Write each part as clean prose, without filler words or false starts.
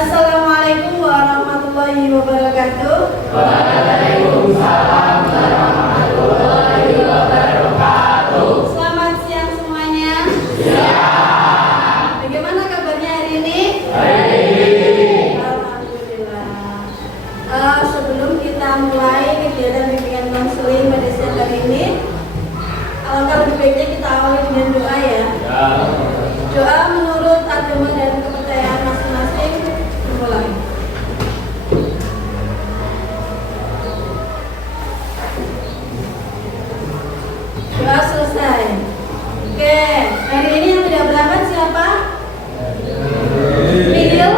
Assalamualaikum warahmatullahi wabarakatuh. Waalaikumsalam warahmatullahi wabarakatuh. Selamat siang semuanya. Siang. Bagaimana kabarnya hari ini? Baik. Alhamdulillah. Sebelum kita mulai kegiatan bimbingan konseling pada siang hari ini, alangkah lebih baiknya kita awali dengan doa ya. Doa menurut agama dan kepercayaan masing-masing. Mulai. Doa selesai. Oke, hari ini yang tidak berangkat siapa? Video?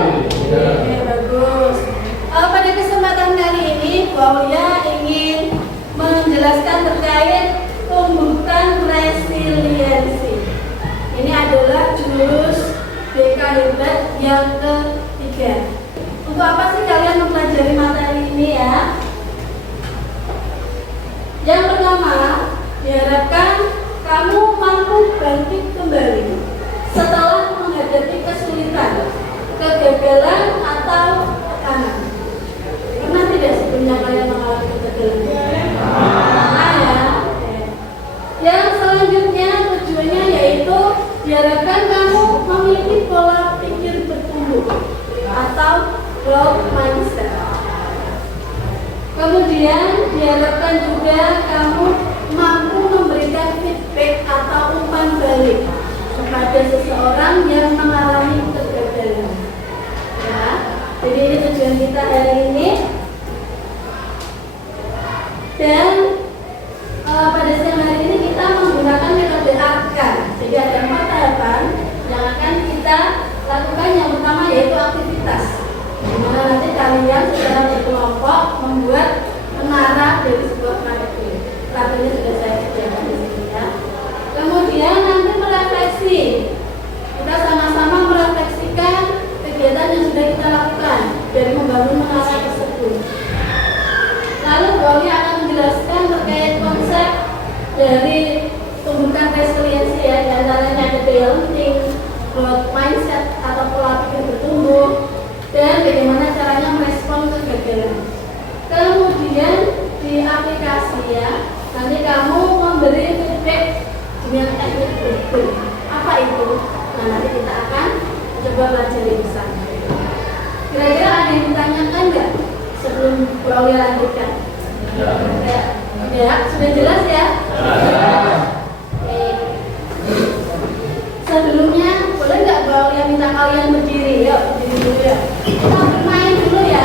Oke, bagus. Pada kesempatan kali ini, Bu Aulia ingin menjelaskan terkait pembukaan resiliensi. Ini adalah jurus BK Hebat yang ketiga. Untuk apa sih kalian mempelajari materi ini ya? Yang pertama, diharapkan kamu mampu bangkit kembali setelah menghadapi kesulitan, kegagalan atau tekanan. Pernah tidak sebelumnya kalian mengalami kegagalan? Pernah ya. Yang selanjutnya tujuannya yaitu diharapkan kamu memiliki pola pikir bertumbuh atau growth mindset. Kemudian diharapkan juga kamu mampu memberikan feedback atau umpan balik kepada seseorang yang mengalami kegagalan. Ya, jadi ini tujuan kita hari ini. Dan pada siang hari ini kita menggunakan metode AKAR. Jadi ada 4 tahapan yang akan kita lakukan. Yang pertama yaitu aktivitas, di mana nanti kalian secara berkelompok membuat menara dari sebuah tabel. Tabelnya sudah saya sediakan di sini ya. Kemudian nanti merefleksi. Kita sama-sama merefleksikan kegiatan yang sudah kita lakukan dan membangun menara tersebut. Lalu Bu Aulia akan menjelaskan terkait konsep dari pembukaan resiliensi ya, diantaranya ada parenting, growth mindset atau pola pikir bertumbuh, dan bagaimana caranya merespon kegagalan. Kemudian di aplikasi ya, nanti kamu memberi feedback dengan teknik berikut. Apa itu? Nah, nanti kita akan coba pelajari bersama. Kira-kira ada yang ditanyakan nggak sebelum Bu Aulia lanjutkan? Ya, sudah jelas ya? Oke. Sebelumnya, boleh nggak Bu Aulia minta kalian berdiri? Yuk, berdiri dulu ya. Kita bermain dulu ya.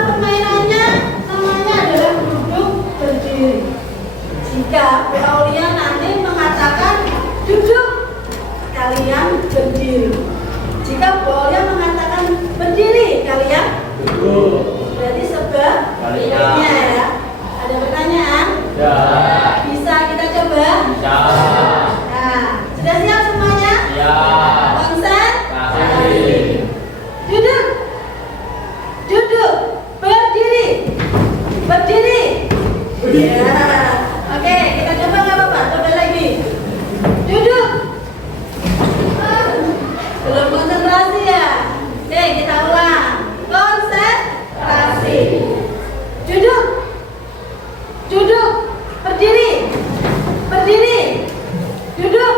Permainannya namanya adalah duduk berdiri. Jika Bu Aulia nanti mengatakan duduk, kalian berdiri. Jika Bu Aulia mengatakan berdiri, kalian duduk. Berarti sebaliknya ya. Ada pertanyaan? Ya. Bisa kita coba? Bisa. Nah, sudah siap semuanya? Ya. Konsentrasi. Duduk. Duduk. Berdiri. Berdiri. Ya. Oke, kita coba nggak apa-apa? Coba lagi. Duduk. Belum konsentrasi ya? Oke, kita ulang. Konsentrasi. Duduk. Duduk. Berdiri. Berdiri. Duduk.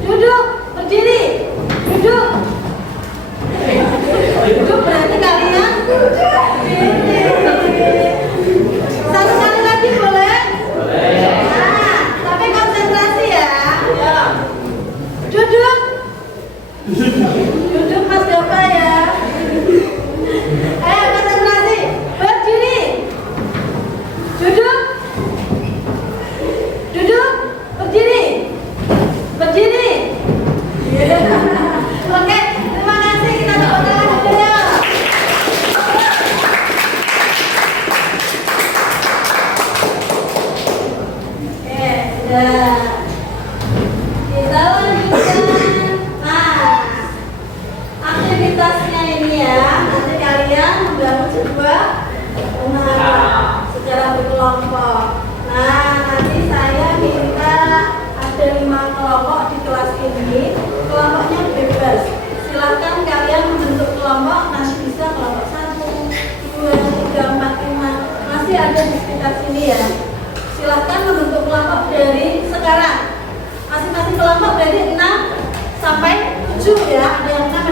Duduk. Berdiri. Duduk. Duduk berarti kalian berdiri. Satu kali lagi boleh? Boleh. Nah, tapi konsentrasi ya. Ya. Duduk. Duduk Mas Dapa ya. Ayo konsentrasi. Berdiri. Duduk. Duduk. Berdiri. Berdiri. Oke, terima kasih. Kita tepuk tangan dulu ya. Oke, sudah. Kita lanjutkan. Nah, aktivitasnya ini ya, nanti kalian membangun sebuah menara secara berkelompok. Nah, nanti saya minta ada 5 kelompok di kelas ini. Kelompoknya bebas. Silahkan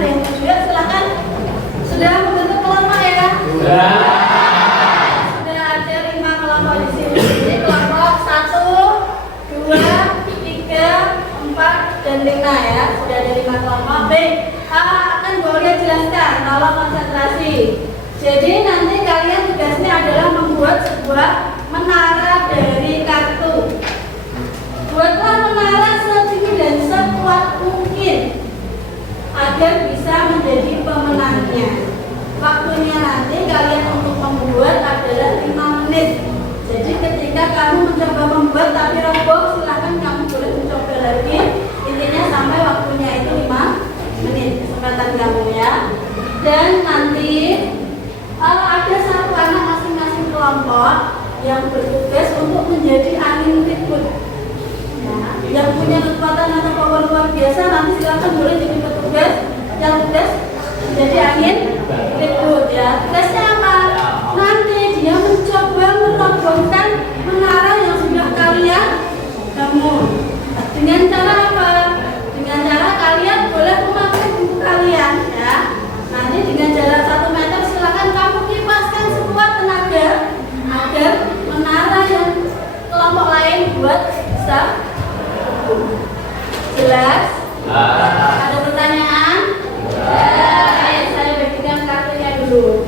ada yang juga silakan. Sudah membentuk kelompok ya? Sudah. Sudah ada 5 kelompok di sini. Jadi kelompok 1, 2, 3, 4, dan 5 ya. Sudah ada 5 kelompok. Baik, akan boleh jelaskan. Tolong konsentrasi. Jadi nanti kalian tugasnya adalah membuat sebuah menara dari kartu. Buatlah menara setinggi dan sekuat mungkin agar bisa menjadi pemenangnya. Waktunya nanti kalian untuk membuat adalah 5 menit. Jadi ketika kamu mencoba membuat tapi roboh, silahkan kamu boleh mencoba lagi. Intinya sampai waktunya itu 5 menit kesempatan kamu ya. Dan nanti ada satu anak masing-masing kelompok yang bertugas untuk menjadi angin ribut. Nah, yang punya kekuatan atau power luar biasa nanti silakan boleh jadi petugas yang tugas menjadi angin ribut ya. Tugasnya apa? Nanti dia mencoba merobohkan menara yang sudah kalian bangun. Dengan cara apa? Dengan cara kalian boleh memakai buku kalian ya. Nanti dengan jarak 1 meter silakan kamu kipaskan sekuat tenaga agar menara yang kelompok lain buat bisa. Jelas? Ada pertanyaan? Baik, saya bagikan kartunya dulu.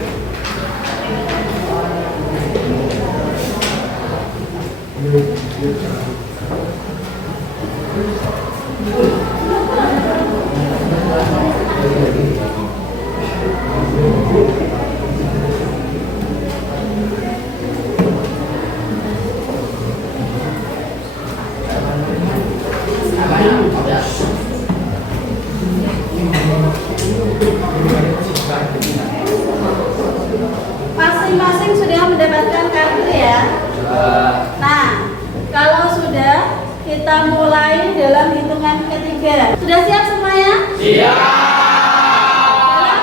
Masing-masing sudah mendapatkan kartu ya. Nah, kalau sudah kita mulai dalam hitungan ketiga. Sudah siap semuanya? Dalam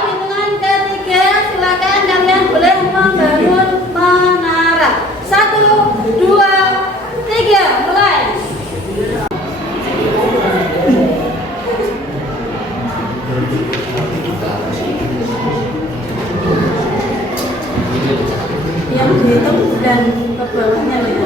hitungan ketiga, silakan kalian boleh membangun menara. 1, 2, 3, mulai. Yang dihitung dan ke bawahnya loh ya.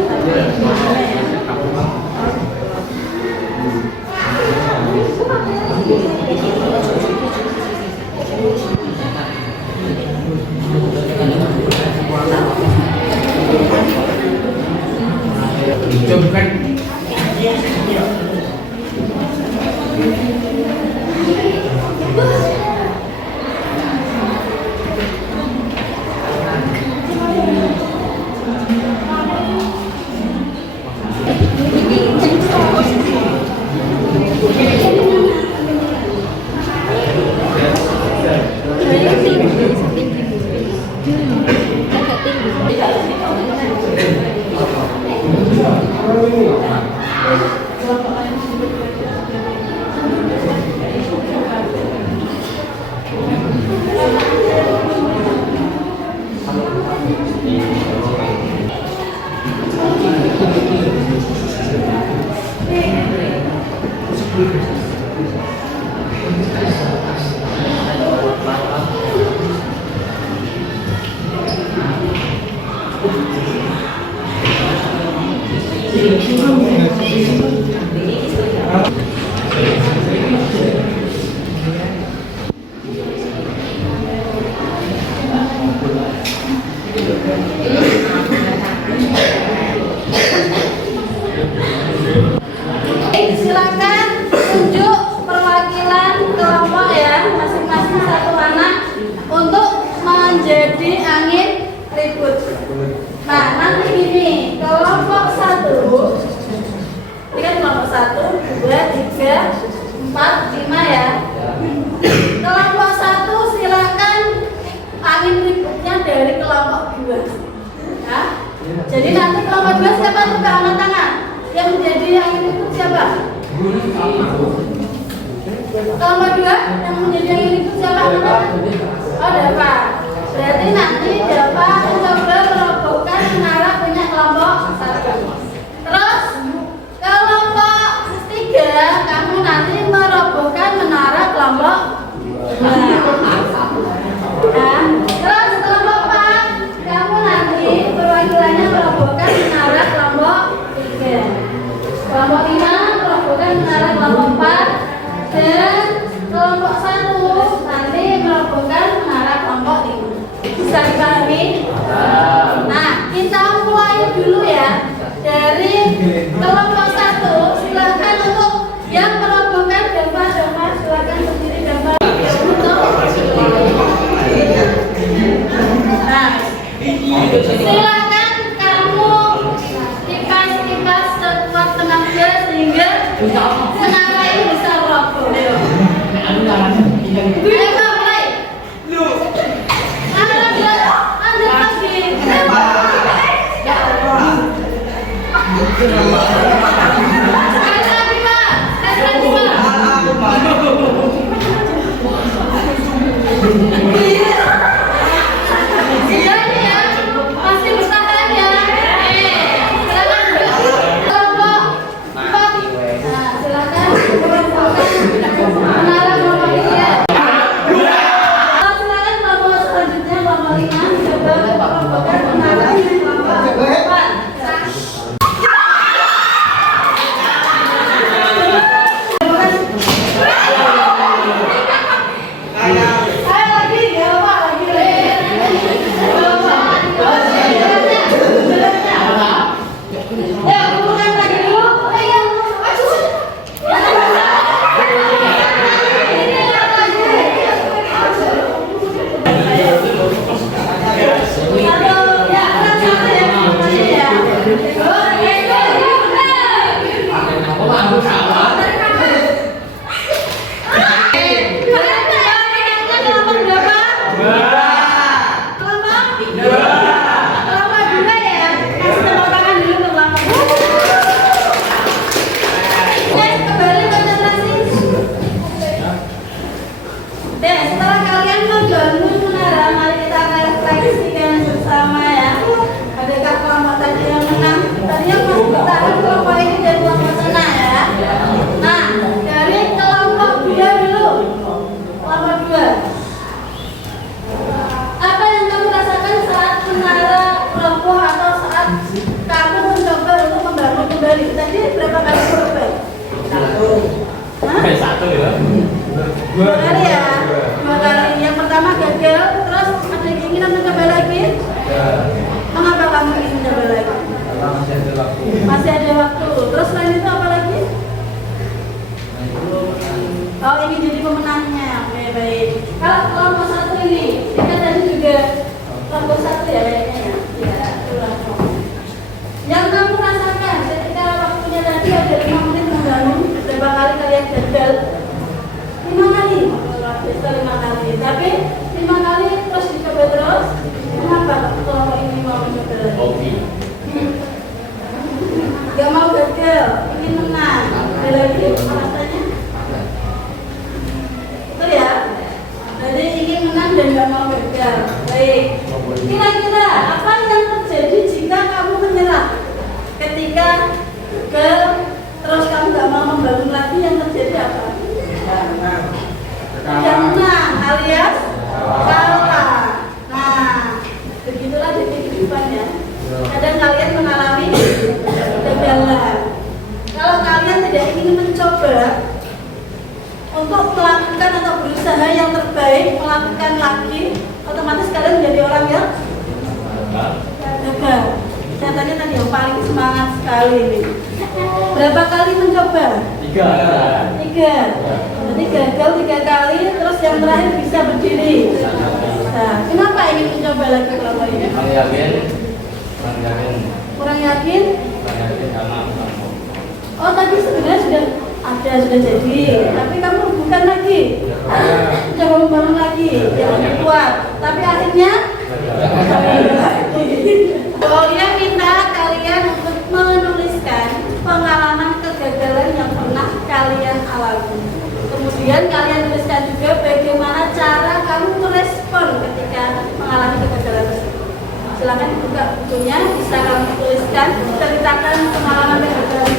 Silakan tunjuk perwakilan kelompok ya, masing-masing 1 anak untuk menjadi angin ribut. Nah, nanti gini, kelompok 1, ini kan kelompok 1, 2, 3, 4, 5 ya. Kelompok 1 silakan angin ributnya dari kelompok 2 ya. Jadi nanti kelompok 2 siapa tuh angkat tangan? Yang menjadi angin ribut siapa? Kelompok 2 yang menjadi angin ribut siapa? Oh, dapat. Berarti nanti dapat mencoba merobohkan menara punya kelompok 1. Terus kelompok 3 kamu nanti merobohkan menara kelompok 2. setelah kalian membangun menara, mari kita refleksikan bersama ya. Adakah kelompok tadi yang menang? Tadi yang masih bertahan kelompok ini dan kelompok sana ya. Nah, dari kelompok 2 dulu. Kelompok 2. Apa yang kamu rasakan saat menara roboh atau saat kamu mencoba untuk membangun kembali? Tadi berapa kali coba? Satu ya. 2 kali ya. 2 kali. Yang pertama gagal, terus ada keinginan mencoba lagi. Mengapa kamu ingin mencoba lagi? Masih ada waktu. Terus selain itu apa lagi? Oh, ingin jadi pemenangnya. Oke, baik. Kalau kelompok 1 ini, kita tadi juga kelompok 1 ya kayaknya ya. Iya, itulah. Yang kamu rasakan ketika waktunya tadi ada 5 menit membangun, berapa kali kalian gagal? 5 kali. Bisa 5 kali. Tapi 5 kali terus dicoba terus. Kenapa kelompok ini mau mencoba lagi? Hobi. Gak mau gagal, ingin menang. Ada lagi alasannya? Betul ya? Jadi ingin menang dan gak mau gagal. Baik. Kira-kira apa yang terjadi jika kamu menyerah? Ketika terus kamu gak mau membangun lagi, yang terjadi apa? Tidak menang alias kalah. Nah, begitulah di kehidupan ya. Kadang kalian mengalami kegagalan. Kalau kalian tidak ingin mencoba untuk melakukan atau berusaha yang terbaik, melakukan lagi, otomatis kalian menjadi orang yang gagal. Katanya tadi yang paling semangat sekali ini. Berapa kali mencoba? 3. Jadi gagal 3 kali, terus yang terakhir bisa berdiri. Nah, kenapa ingin mencoba lagi kalau ini? Kurang yakin? Karena Oh, tadi sebenarnya sudah jadi, tapi kamu bukan lagi. Coba membangun lagi, yang lebih kuat. Tapi akhirnya Aulia minta kalian untuk menuliskan pengalaman kegagalan yang pernah kalian alami. Kemudian kalian tuliskan juga bagaimana cara kamu merespon ketika mengalami kegagalan tersebut. Silakan dibuka bukunya, bisa kamu tuliskan, ceritakan pengalaman kegagalan.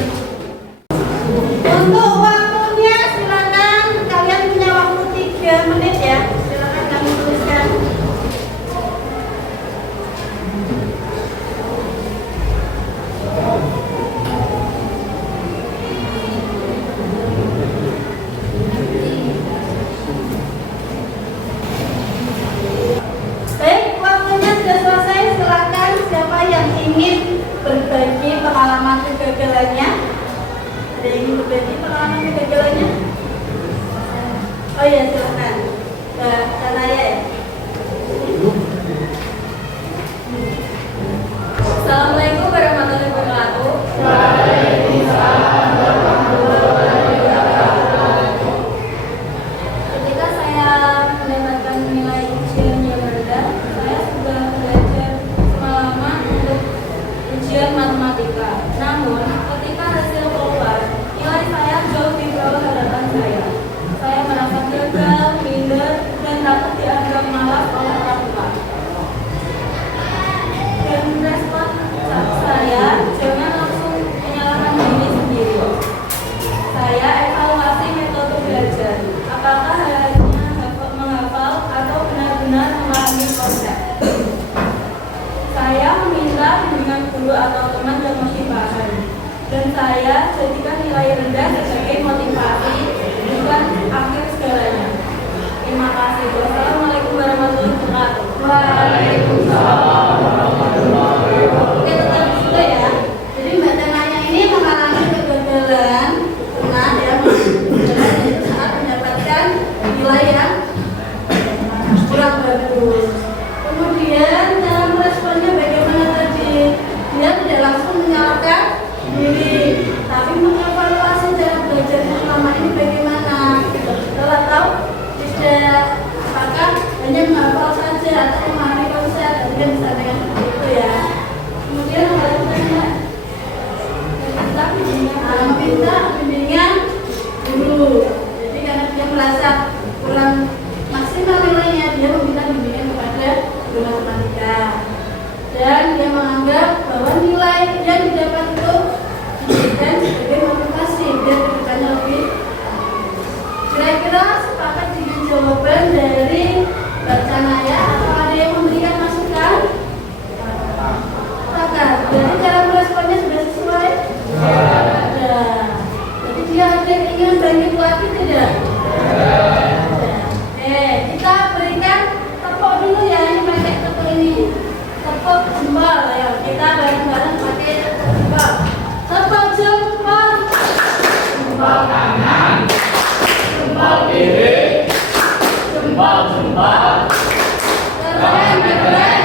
Untuk waktunya silakan, kalian punya waktu 3 menit ya. Silakan kamu tuliskan. Baik, waktunya sudah selesai. Silakan siapa yang ingin berbagi pengalaman kegagalannya. Ada yang ingin berbagi pengalaman kegagalannya? Oh iya, silakan. Mbak Canaya ya. Assalamualaikum warahmatullahi wabarakatuh. Ketika saya mendapatkan nilai ujian yang rendah, saya sudah belajar semalaman untuk ujian matematika. Namun, ketika hasil keluar, nilai saya jauh di bawah harapan saya. Saya merasa gagal, minder, dan takut dianggap malas oleh orang tua. Dan respon saya jangan langsung menyalahkan diri sendiri. Saya evaluasi metode belajar. Apakah hanya menghafal atau benar-benar memahami konsep? Saya meminta bimbingan guru atau teman yang motivasi. Dan saya jadikan nilai rendah sebagai motivasi, bukan akhir segalanya. Terima kasih. Wassalamualaikum warahmatullahi wabarakatuh. Waalaikumsalam warahmatullahi wabarakatuh. Oke, tetap dulu ya. Jadi Mbak Tananya ini mengalami kegagalan pernah ya, itu saat mendapatkan nilai yang kurang bagus. Kemudian dalam responnya bagaimana tadi? Dia tidak langsung menyalahkan diri, tapi mengevaluasi cara belajarnya selama ini bagaimana. Setelah tahu tidak apakah hanya menghafal saja atau memahami konsep, tadi kan disampaikan seperti itu ya. Kemudian alasannya meminta bimbingan guru. Jadi karena dia merasa kurang maksimal dia menganggap bahwa nilai yang didapat itu dijadikan sebagai motivasi biar kedepannya lebih. Kira-kira sepakat dengan jawaban dari Mbak Canaya atau ada yang memberikan masukan? Sepakat. Jadi cara meresponnya sudah sesuai? Ada. Jadi dia ada keinginan bangkit lagi tidak? Oke, kita berikan tepuk dulu ya, ini pakai tepuk ini. Tepuk jempol ya, kita bareng-bareng pakai tepuk jempol. Tepuk jempol. Jempol kanan, jempol kiri, jempol. Keren, keren.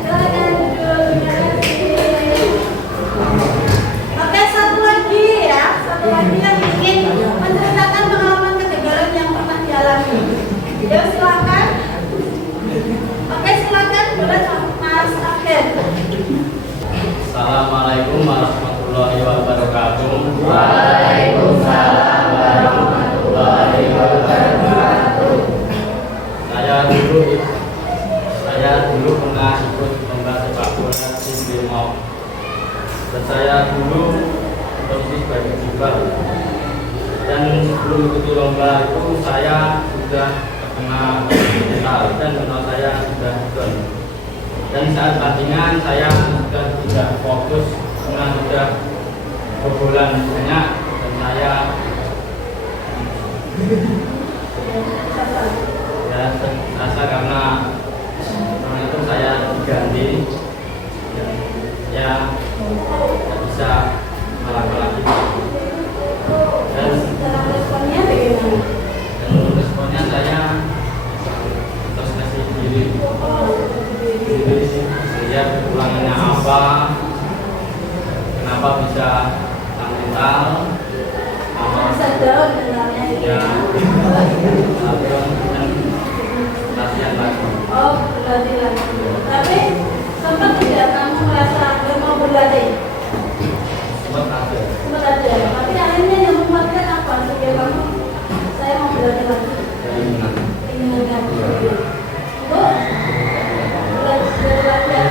Silakan duduk, terima kasih. Oke, satu lagi ya, satu lagi yang ingin menceritakan pengalaman kegagalan yang pernah dialami. Ya, silakan. Oke, silakan boleh Mas Akhir. Assalamualaikum warahmatullahi wabarakatuh. Waalaikumsalam warahmatullahi wabarakatuh. Saya dulu pernah ikut lomba sepak bola tim Brimop. Dan saya dulu posisi sebagai kiper. Dan sebelum ikuti lomba itu saya sudah terkena mental dan mental saya sudah down. Dan saat tandingan saya sudah tidak fokus karena sudah kebobolan banyak dan saya terasa karena itu saya diganti dan ya tidak bisa melakukan lagi. Dan Cara responnya bagaimana? responnya saya terus kasih diri lihat kekurangannya apa, kenapa bisa mental, Bisa down mentalnya gitu. ya dan latihan lagi. Oh, berlatih lagi. Tapi sempat tidak kamu merasa mau berlatih? Sempat ada Sempat ada. Tapi akhirnya yang memuatkan apa? Sehingga kamu saya mau berlatih lagi. keinginan. Keinginan kamu. Bu, belajar. Ya,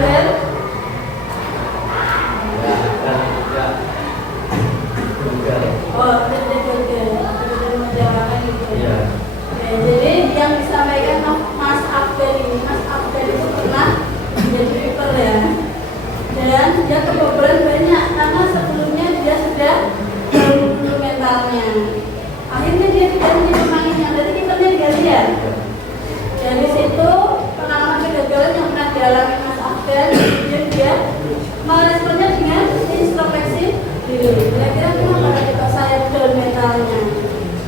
dan juga tunggal. Oh, tidak juga. Tidak menjawabkan gitu. Ya, Oke, jadi yang disampaikan Mas Abdel ini, Mas Abdel itu pernah menjadi kiper ya, dan dia kebobolan banyak karena sebelumnya dia sudah dulu mentalnya. Akhirnya dia tidak menjadi pemainnya, berarti kipernya diganti ya. Dari situ pengalaman kegagalan yang pernah dialami Mas Abdel, kemudian dia meresponnya dengan introspeksi diri. Kira-kira kenapa ketika saya down mentalnya?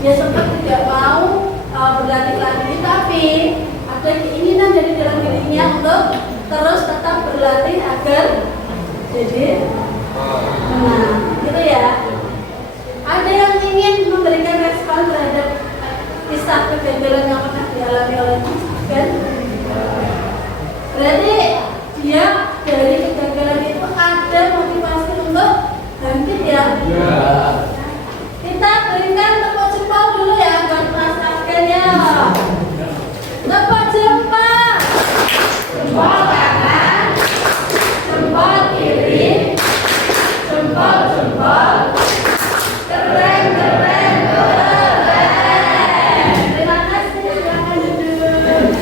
Dia sempat tidak mau berlatih lagi, tapi ada keinginan dari dalam dirinya untuk terus tetap berlatih agar jadi menang, gitu ya. Ada yang ingin memberikan respon terhadap kisah kegagalan yang pernah dialami oleh Mas Afgan? Berarti dia dari kegagalan itu ada motivasi untuk bangkit ya. Kita berikan tepuk jempol dulu ya buat Mas Afgan ya. Tepuk jempol. Jempol kanan, jempol kiri, jempol. Keren. Terima kasih, silakan duduk.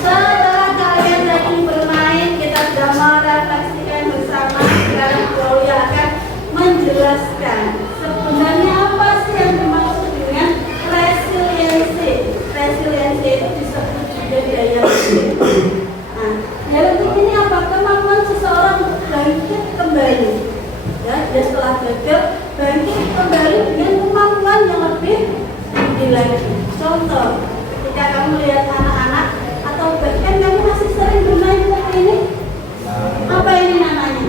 Setelah kalian tadi bermain, kita sudah merefleksikan bersama. Sekarang Claudia akan menjelaskan sebenarnya apa sih yang dimaksud dengan resiliensi. Resiliensi itu disebut juga daya tinggi. Nah, daya tinggi ini apa? Kemampuan seseorang untuk bangkit kembali. Ya, dia setelah gagal bangkit kembali dengan kemampuan yang lebih tinggi lagi. Contoh, ketika kamu melihat anak-anak atau bahkan kamu masih sering bermain seperti ini, apa ini namanya?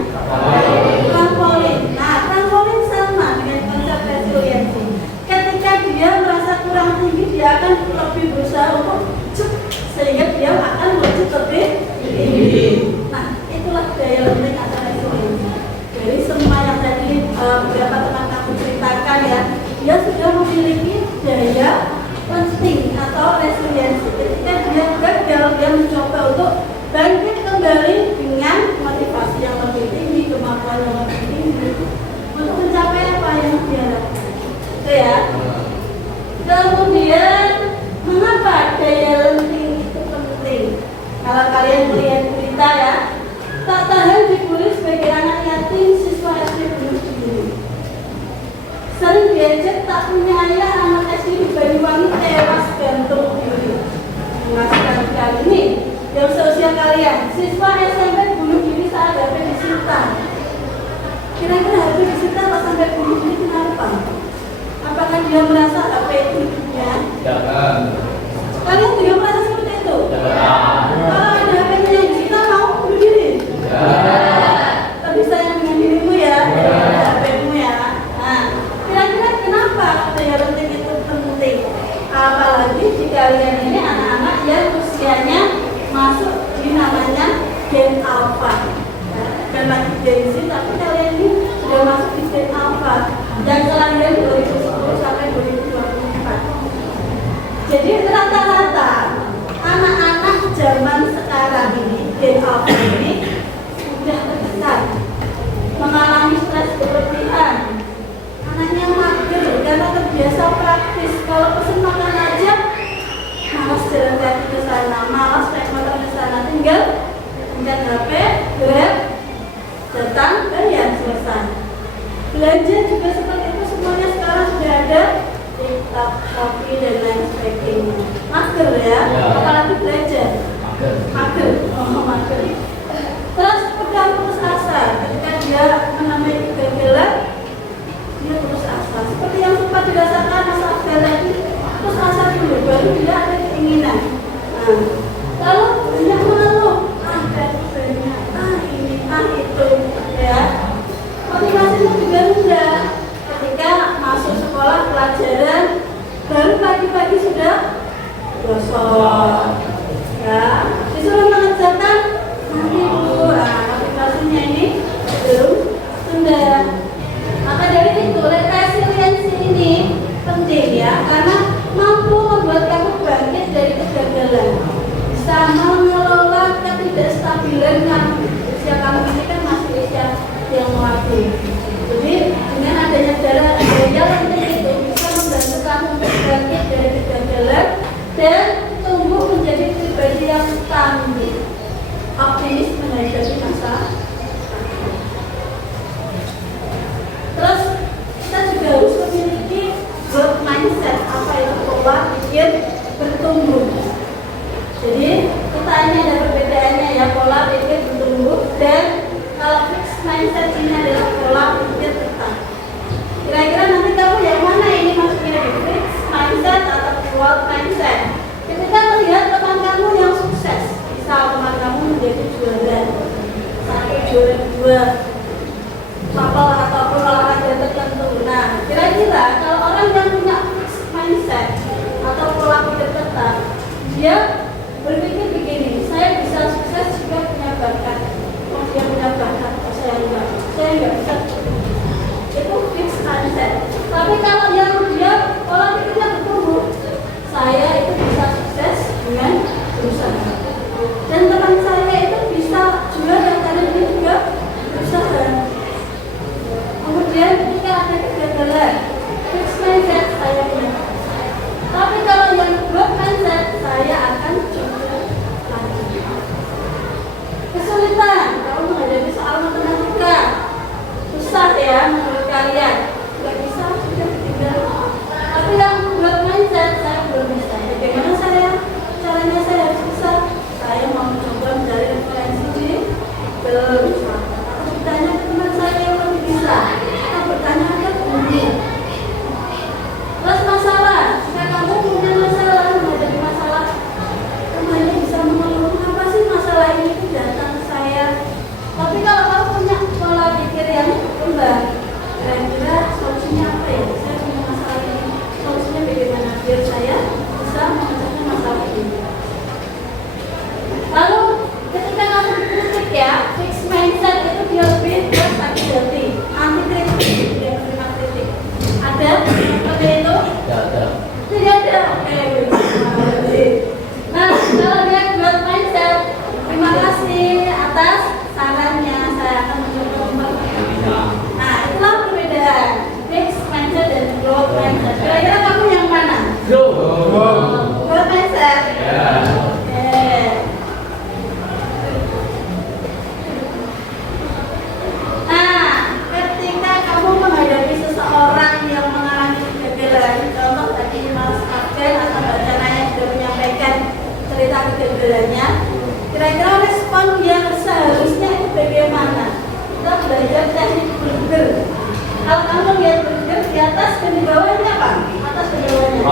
Trampolin. Nah, trampolin sama dengan konsep resiliensi. Ketika dia merasa kurang tinggi, dia akan lebih berusaha untuk cuk, sehingga dia akan melejit lebih tinggi. Nah, itulah daya lemah atau resiliensi. Dari semua yang tadi beberapa teman kamu ceritakan ya, dia sudah memiliki daya penting atau resiliensi. Ketika dia gagal, dia mencoba untuk bangkit kembali dengan motivasi yang lebih tinggi, kemampuan yang lebih tinggi untuk mencapai apa yang dia lakukan. Itu ya. Kemudian mengapa daya lenting itu penting? Kalau kalian melihat berita ya, tak tahan dibully sebagai anak yatim siswa SD Gunung Kidul. Sering diejek tak punya ayah, anak SD di Banyuwangi tewas gantung diri. Mengasihkan kali ini yang seusia kalian, siswa SMP bunuh diri saat HP disita. Kira-kira HP disita pas sampai bunuh diri kenapa? Apakah dia merasa HP itu hidupnya? Jangan. Kalian juga merasa seperti itu? Jangan. Kalau ada HP-nya yang disita mau bunuh diri? Tapi sayang dengan dirimu ya, HP-mu ya. Nah, kira-kira kenapa daya lenting itu penting? Apalagi jika kalian ini anak-anak yang usianya masuk di namanya gen alpha. Dan lagi Gen Z, tapi kalian ini sudah masuk di gen alpha dan kelahiran 2010 sampai 2024. Jadi rata-rata anak-anak zaman sekarang ini gen alpha ini sudah terkesan mengalami stres berlebihan. Anaknya mager karena terbiasa praktis. Kalau pesen makan aja malas jalan kaki ke sana, malas naik motor ke sana, tinggal pencet HP, Grab, datang, bayar, selesai. Belanja juga seperti itu, semuanya sekarang sudah ada TikTok, Shopee dan lain sebagainya. Mager ya, apalagi belanja. Mager, mager. Terus udah putus asa ketika dia mengalami kegagalan, dia putus asa. Seperti yang sempat dirasakan Mas Abdel tadi, putus asa dulu, baru dia ada keinginan. Nah, lalu banyak mengeluh, banyak, ini, itu, ya. Motivasinya juga rendah. Ketika masuk sekolah pelajaran, baru pagi-pagi sudah gosok, ya. Disuruh mengerjakan nanti Bu, motivasinya ini belum rendah. Maka dari itu resiliensi ini penting ya, karena mampu membuat kamu bangkit dari kegagalan, bisa mengelola ketidakstabilan kamu. Usia kamu ini kan masih usia yang melatih. Jadi dengan adanya daya lenting itu bisa membantu kamu untuk bangkit dari kegagalan dan tumbuh menjadi pribadi yang tangguh, optimis menghadapi masa. Terus kita juga harus memiliki growth mindset. Apa itu? Pola pikir bertumbuh. Jadi kita ini ada perbedaannya ya, pola pikir bertumbuh dan kalau fixed mindset ini adalah pola pikir tetap. Kira-kira nanti kamu yang mana ini maksudnya, fixed mindset atau growth mindset? Ketika melihat teman kamu yang sukses, misal teman kamu menjadi juara 1, juara 2 kapal ataupun olahraga tertentu. Nah, kira-kira kalau orang yang punya fixed mindset atau pola pikir tetap, dia berpikir begini, saya bisa sukses jika punya bakat. Oh, dia punya bakat, oh, saya enggak bisa. Itu fixed mindset. Tapi kalau yang dia pola pikirnya bertumbuh, saya itu bisa sukses dengan berusaha. Dan teman saya itu bisa juara karena dia juga berusaha. Kemudian ketika ada kegagalan, fixed mindset saya punya. Tapi kalau yang growth mindset, saya akan coba lagi. Kesulitan, kalau menghadapi soal matematika, susah ya menurut kalian. Gak bisa, sudah ditinggal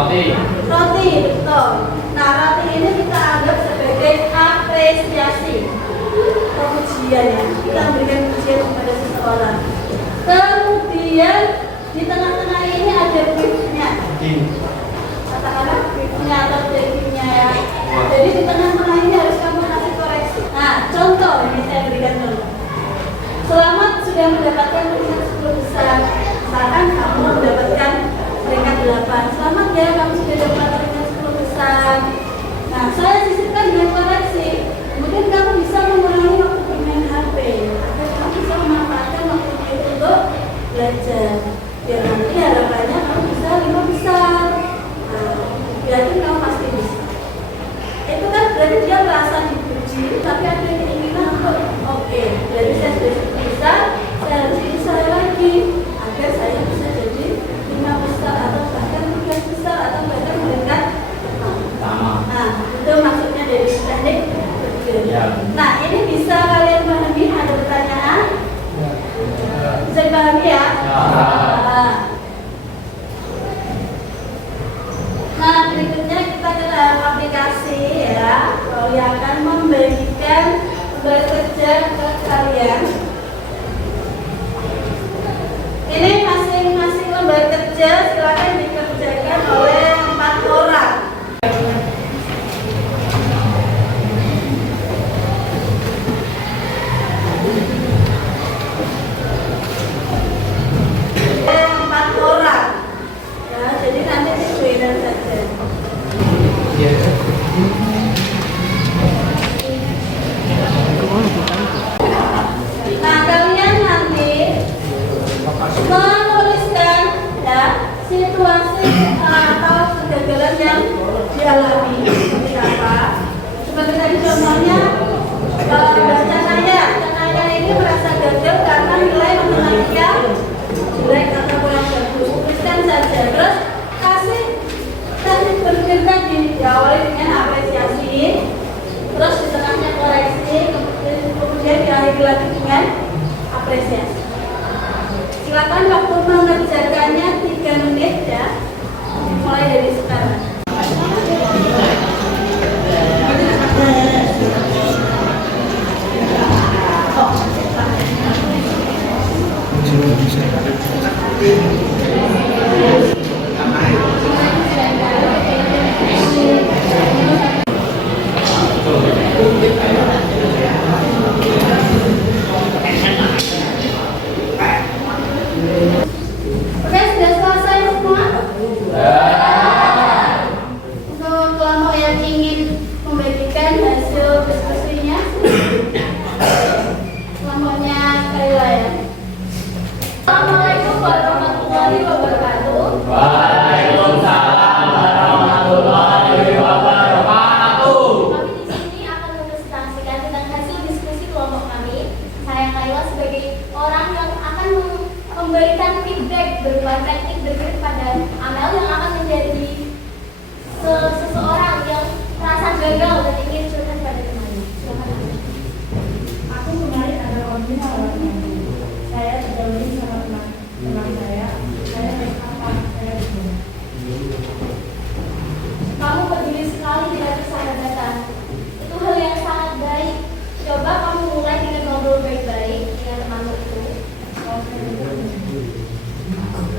Roti. Roti, betul. Nah, roti ini kita anggap sebagai apresiasi, pujian ya. Kita memberikan pujian kepada seseorang. Kemudian di tengah-tengah ini ada briefnya. Katakanlah briefnya atau briefnya ya. Jadi di tengah-tengah ini harus kamu kasih koreksi. Nah, contoh ini saya berikan contoh. Selamat sudah mendapatkan peringkat 10 besar. Misalkan kamu mendapatkan peringkat 8. Selamat ya, kamu sudah dapat peringkat 10 besar. Nah, saya sisipkan dengan koreksi. Kemudian kamu bisa mengurangi waktu bermain HP agar kamu bisa memanfaatkan waktu itu untuk belajar. Biar nanti harapannya kamu bisa 5 besar. Nah, berarti kamu pasti bisa. Itu kan berarti dia merasa dipuji, tapi ada keinginan untuk oke, berarti saya sudah bisa, saya harus bisa lagi agar saya bisa jadi 5 besar atau bahkan 3 besar atau bahkan mendekat Sama. Nah, itu maksudnya dari teknik berpikir. Ya. Nah, ini bisa kalian pahami? Ada pertanyaan? Bisa dipahami ya? Nah, berikutnya kita ke dalam aplikasi ya. Roli akan membagikan lembar kerja ke kalian. Ini masing-masing lembar kerja silakan dikerjakan oleh 4 orang. Jadi nanti dijoinan saja. Nah, kalian nanti menuliskan ya situasi atau kegagalan yang dialami seperti apa. Seperti tadi contohnya baca saya ini merasa gagal karena nilai matematika jelek atau kurang bagus. Tuliskan saja. Terus kasih berpikir tadi diawali dengan apresiasi, terus di tengahnya koreksi, kemudian diakhiri lagi dengan apresiasi. Silakan waktu mengerjakannya 3 menit ya, mulai dari sekarang. Oke, sudah selesai semua? Untuk kelompok yang ingin membagikan hasil diskusinya, kelompoknya Kayla ya. Assalamualaikum warahmatullahi wabarakatuh. Waalaikumsalam warahmatullahi wabarakatuh. Kami di sini akan mempresentasikan tentang hasil diskusi kelompok kami. Saya Kayla sebagai orang yang akan memberikan feedback berupa teknik berpikir pada Amel yang akan menjadi seseorang yang merasa gagal dan ingin curhat pada temannya. Silakan. Aku kemarin ada original saya terjadi sama teman saya harus apa saya bingung. Kamu peduli sekali dengan persahabatan. Itu hal yang sangat baik. Coba kamu mulai dengan ngobrol baik-baik dengan temanmu itu.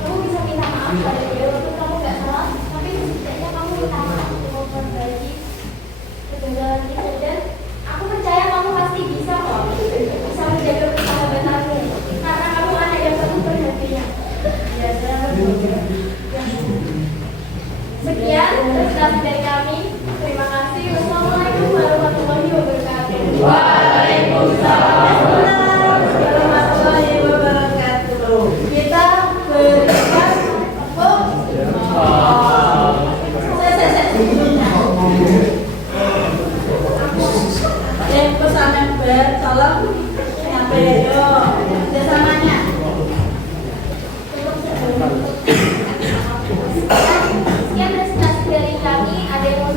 Kamu bisa minta maaf pada dia walaupun kamu nggak salah, tapi setidaknya kamu minta maaf untuk memperbaiki kegagalan itu. Dan aku percaya kamu pasti bisa kok, bisa menjaga persahabatanmu karena kamu anak yang penuh perhatian. Sekian presentasi dari kami. Terima kasih. Wassalamualaikum warahmatullahi wabarakatuh. Waalaikumsalam. Warahmatullahi wabarakatuh. Kita berikan pesanan tolong nyampe yuk kerjasamanya. Sekian presentasi dari kami. Ada yang mau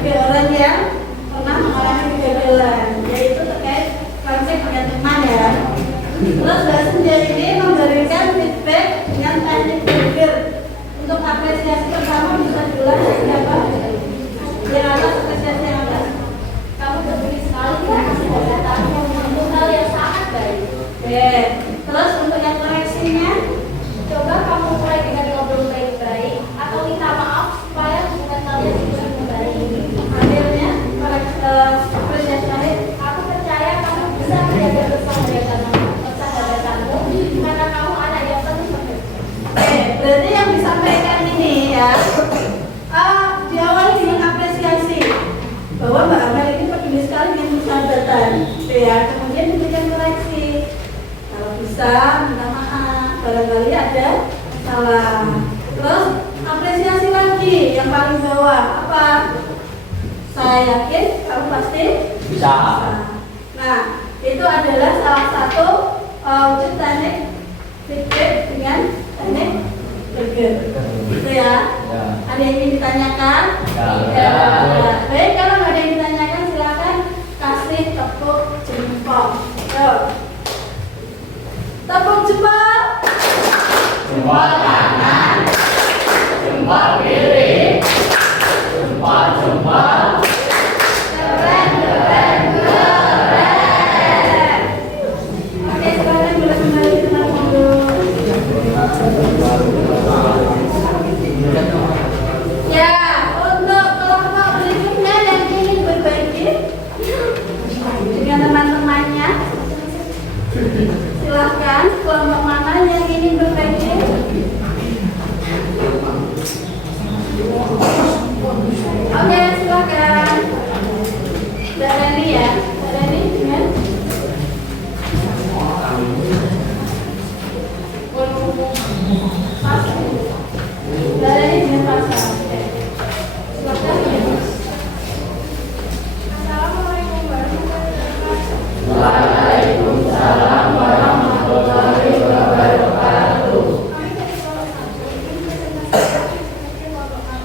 bagi orang yang pernah mengalami kegagalan, yaitu terkait konflik dengan teman ya. Terus Mbak Senja ini memberikan feedback dengan teknik berpikir. Untuk apresiasi pertama bisa diulang siapa? Yang atas apresiasi yang atas. Kamu berbudi sekali ya, sudah tahu untuk hal yang sangat baik. Oke. Terus untuk yang koreksinya, Coba kamu mulai dengan ngobrol baik-baik atau minta maaf supaya hubungan kalian bisa kembali. akhirnya apresiasi. Aku percaya kamu bisa menjaga persahabatanmu karena kamu anak yang penuh pekerjaan. Oke, berarti yang disampaikan ini ya, diawali dengan apresiasi bahwa Mbak Amel ini peduli sekali dengan persahabatan, gitu ya. Kemudian diberikan koreksi, kalau bisa minta maaf, barangkali ada salah. Terus apresiasi lagi yang paling bawah apa? Saya yakin kamu pasti Bisa. Nah, itu adalah salah satu wujud teknik feedback dengan teknik berger. Gitu ya. Ya. Ada yang ingin ditanyakan? Ya. Tidak. Baik, kalau nggak ada yang ditanyakan silakan kasih tepuk jempol. Yuk. Tepuk jempol. Jempol kanan, jempol kiri, jempol. Keren, keren, keren. Oke, sekarang boleh kembali ke tempat duduk. Ya, untuk kelompok berikutnya yang ingin berbagi dengan teman-temannya, silahkan. Kelompok mana yang ingin berbagi? Oke, silahkan. Mbak Rani ya, Mbak Rani dengan pasar. Mbak Rani dengan pasar. Oke. Silahkan. Assalamualaikum warahmatullahi wabarakatuh. Waalaikumsalam warahmatullahi wabarakatuh. Kami dari sekolah satu ingin presentasikan sebagai kelompok kami.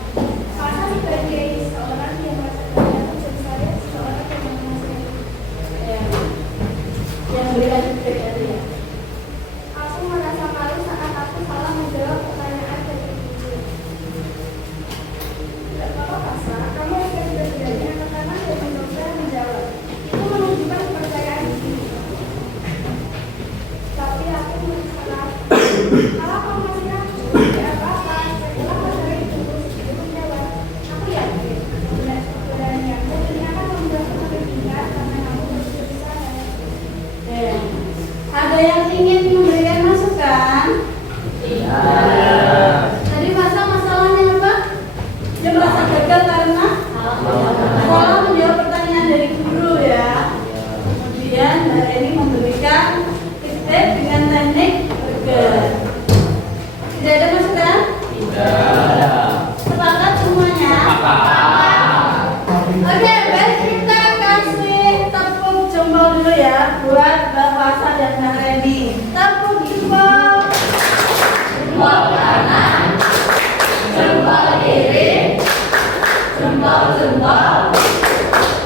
Karena sebagai seorang yang merasa terhadap dan saya seorang yang menghasilkan. Ya. Yang berikan feedback tadi ya. Aku merasa malu saat aku salah menjawab pertanyaan dari ibu. Tidak apa-apa, Sa. Kamu yang sudah berani anak-anak dan mencoba menjawab. Itu menunjukkan kepercayaan diri. Tapi aku merasa kalau kamu masih ragu, tidak apa-apa. Setelah materi itu sebelum menjawab, aku yakin dengan keberanianmu ini akan membuat lebih tingkat karena kamu terus berusaha. Ya. Ada yang ingin memberikan masukan? Ya. Tadi masalahnya apa? Dia merasa gagal karena salah menjawab pertanyaan dari guru ya. Kemudian Mbak Reni memberikan feedback dengan teknik berger. Tidak ada masukan? Tidak. Sepakat semuanya? Oke, baik, kita kasih tepuk jempol dulu ya buat Mbak Fasa dan Mbak Reni. Tepuk jempol. Jempol kanan, jempol kiri, jempol.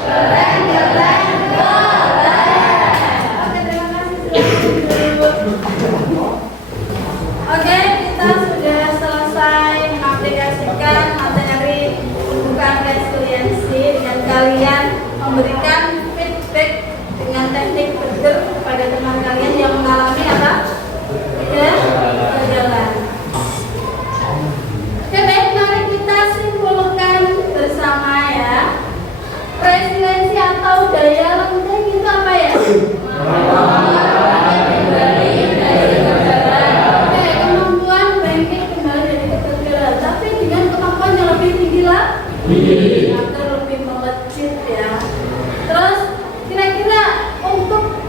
Keren, keren, keren. Oke, terima kasih sudah duduk. Oke, kita sudah selesai mengaplikasikan materi pembukaan resiliensi dengan kalian memberikan feedback dengan teknik berger kepada teman kalian yang mengalami apa? Kegagalan. Oke, baik, mari kita simpulkan bersama ya. Resiliensi atau daya lenteng itu apa ya? Oke, kemampuan bangkit kembali dari kegagalan, tapi dengan kemampuan yang lebih tinggi lagi, agar lebih melejit ya. Terus kira-kira untuk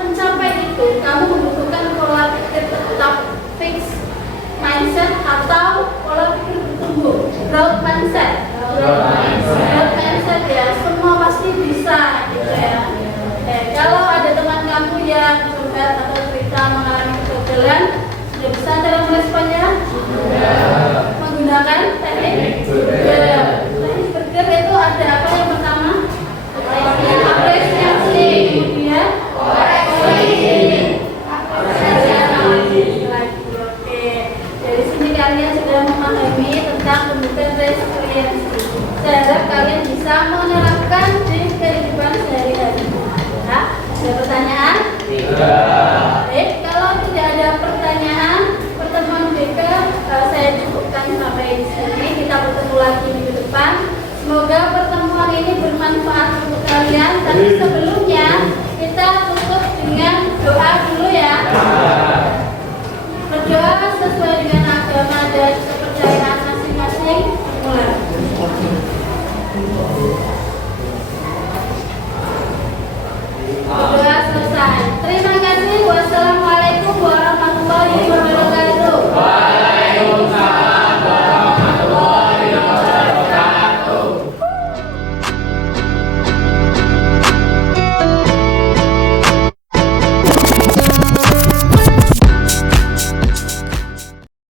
mencapai itu, kamu membutuhkan pola pikir tetap fix mindset atau pola pikir bertumbuh, growth mindset. Growth mindset ya, semua pasti bisa gitu ya. Kalau ada teman kamu yang curhat atau cerita mengalami kegagalan, sudah bisa dalam responnya? Menggunakan teknik berger. kami tentang pembukaan resiliensi. Saya harap kalian bisa menerapkan di kehidupan sehari-hari. Ya, ada pertanyaan? Baik, kalau tidak ada pertanyaan, pertemuan BK saya cukupkan sampai di sini. Kita bertemu lagi minggu depan. Semoga pertemuan ini bermanfaat untuk kalian. Tapi sebelumnya kita tutup dengan doa dulu ya. Berdoa sesuai dengan agama dan kepercayaan masing-masing. Mulai. Berdoa selesai. Terima kasih. Wassalamualaikum warahmatullahi wabarakatuh.